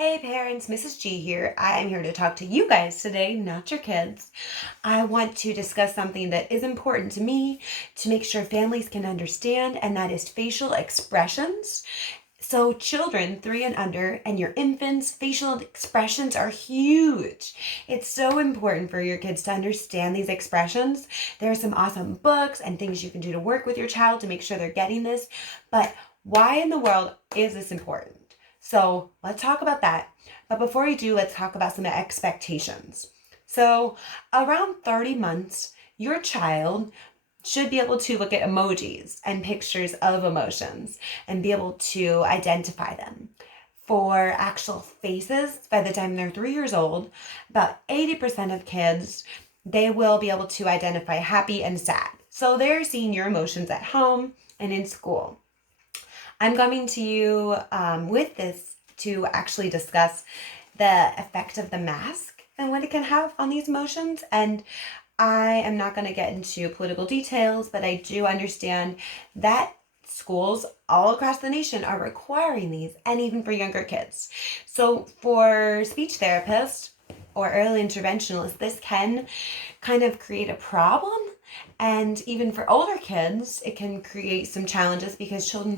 Hey parents, Mrs. G here. I'm here to talk to you guys today, not your kids. I want to discuss something that is important to me to make sure families can understand, and that is facial expressions. So, children 3 and under and your infants, facial expressions are huge. It's so important for your kids to understand these expressions. There are some awesome books and things you can do to work with your child to make sure they're getting this. But why in the world is this important? So, let's talk about that. But before we do, let's talk about some expectations. So, around 30 months, your child should be able to look at emojis and pictures of emotions and be able to identify them. For actual faces, by the time they're 3 years old, about 80% of kids, they will be able to identify happy and sad. So they're seeing your emotions at home and in school. I'm coming to you with this to actually discuss the effect of the mask and what it can have on these emotions. And I am not going to get into political details, but I do understand that schools all across the nation are requiring these, and even for younger kids. So for speech therapists or early interventionalists, this can kind of create a problem. And even for older kids, it can create some challenges because children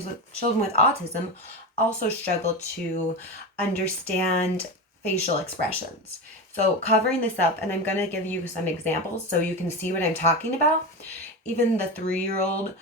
with autism also struggle to understand facial expressions. So covering this up, and I'm going to give you some examples so you can see what I'm talking about. Even the 3-year-old,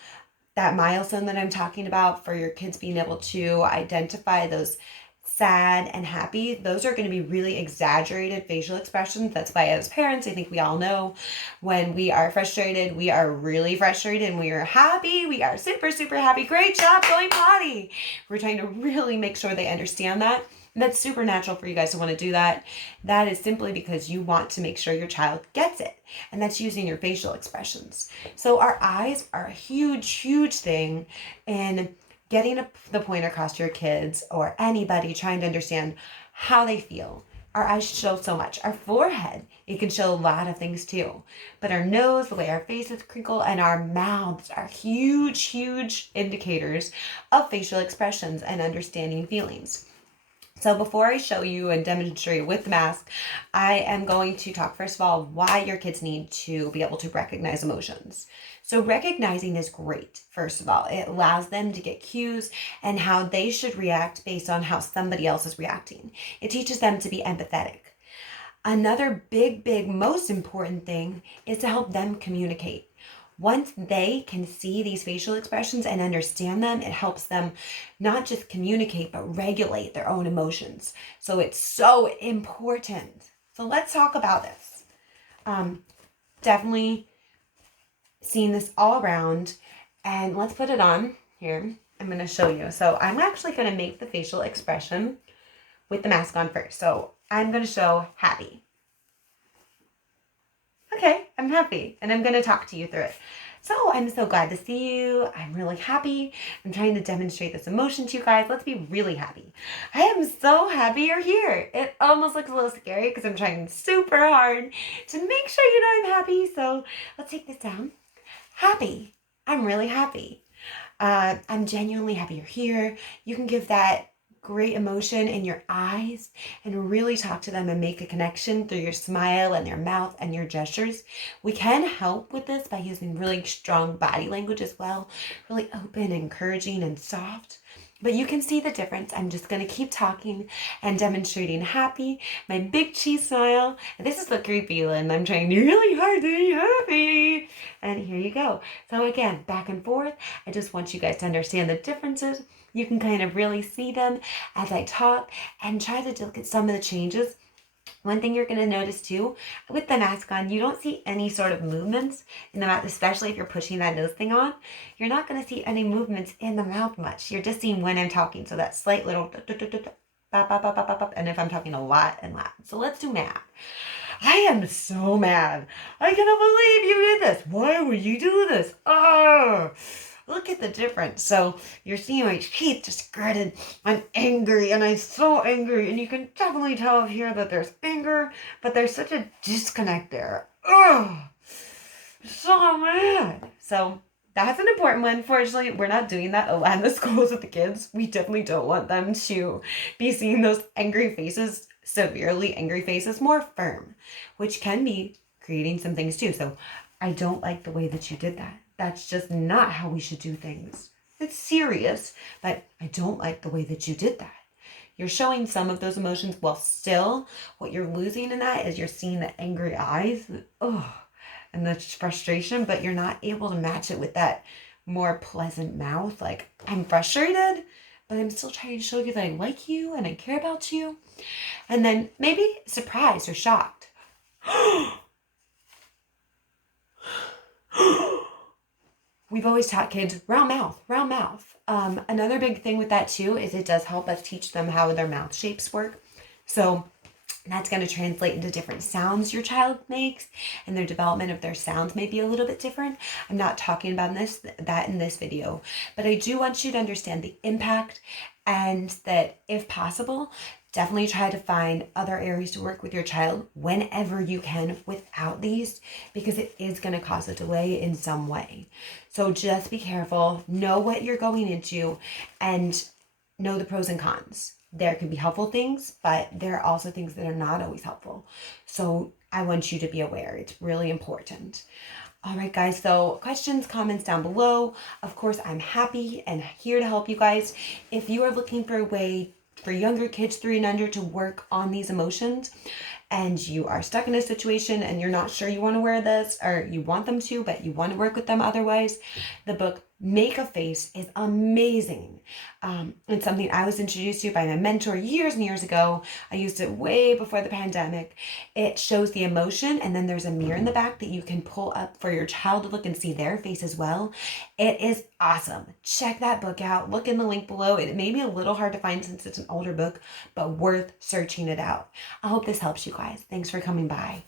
that milestone that I'm talking about for your kids being able to identify those sad and happy, those are going to be really exaggerated facial expressions. That's why as parents, I think we all know when we are frustrated, we are really frustrated, and we are happy, we are super, super happy. Great job going potty. We're trying to really make sure they understand that. And that's super natural for you guys to want to do that. That is simply because you want to make sure your child gets it. And that's using your facial expressions. So our eyes are a huge, huge thing in getting the point across to your kids or anybody trying to understand how they feel. Our eyes show so much. Our forehead, it can show a lot of things too. But our nose, the way our faces crinkle, and our mouths are huge, huge indicators of facial expressions and understanding feelings. So before I show you and demonstrate with the mask, I am going to talk first of all why your kids need to be able to recognize emotions. So recognizing is great. First of all, it allows them to get cues and how they should react based on how somebody else is reacting. It teaches them to be empathetic. Another big, most important thing is to help them communicate. Once they can see these facial expressions and understand them, it helps them not just communicate, but regulate their own emotions. So it's so important. So let's talk about this. Definitely seeing this all around, and let's put it on here. I'm going to show you. So I'm actually going to make the facial expression with the mask on first. So I'm going to show happy. Okay, I'm happy, and I'm going to talk to you through it. So I'm so glad to see you. I'm really happy. I'm trying to demonstrate this emotion to you guys. Let's be really happy. I am so happy you're here. It almost looks a little scary because I'm trying super hard to make sure you know I'm happy. So let's take this down. Happy. I'm really happy. I'm genuinely happy you're here. You can give that great emotion in your eyes and really talk to them and make a connection through your smile and your mouth and your gestures. We can help with this by using really strong body language as well, really open, encouraging, and soft. But you can see the difference. I'm just going to keep talking and demonstrating happy, my big cheese smile. And this is the creepy one. I'm trying really hard to be happy. And here you go. So again, back and forth. I just want you guys to understand the differences. You can kind of really see them as I talk and try to look at some of the changes. One thing you're going to notice too, with the mask on, you don't see any sort of movements in the mouth, especially if you're pushing that nose thing on. You're not going to see any movements in the mouth much. You're just seeing when I'm talking. So that slight little and if I'm talking a lot and loud. So let's do math. I am so mad. I cannot believe you did this. Why would you do this? Oh, look at the difference. So you're seeing my teeth just gritted. I'm angry, and I'm so angry. And you can definitely tell here that there's anger, but there's such a disconnect there. Oh, so mad. So That's an important one. Fortunately, we're not doing that a lot in the schools with the kids. We definitely don't want them to be seeing those angry faces, severely angry faces, more firm, which can be creating some things too. So I don't like the way that you did that. That's just not how we should do things. It's serious, but I don't like the way that you did that. You're showing some of those emotions while still what you're losing in that is you're seeing the angry eyes, and the frustration, but you're not able to match it with that more pleasant mouth. Like, I'm frustrated, but I'm still trying to show you that I like you and I care about you. And then maybe surprised or shocked. We've always taught kids round mouth, round mouth. Another big thing with that too is it does help us teach them how their mouth shapes work. So that's going to translate into different sounds your child makes, and their development of their sounds may be a little bit different. I'm not talking about that in this video, but I do want you to understand the impact, and that if possible, definitely try to find other areas to work with your child whenever you can without these, because it is going to cause a delay in some way. So just be careful, know what you're going into, and know the pros and cons. There can be helpful things, but there are also things that are not always helpful. So I want you to be aware. It's really important. All right, guys, so questions, comments down below. Of course, I'm happy and here to help you guys. If you are looking for a way for younger kids 3 and under to work on these emotions, and you are stuck in a situation and you're not sure you want to wear this, or you want them to, but you want to work with them otherwise, the book Make a Face is amazing. It's something I was introduced to by my mentor years and years ago. I used it way before the pandemic. It shows the emotion, and then there's a mirror in the back that you can pull up for your child to look and see their face as well. It is awesome. Check that book out. Look in the link below. It may be a little hard to find since it's an older book, but worth searching it out. I hope this helps you guys. Thanks for coming by.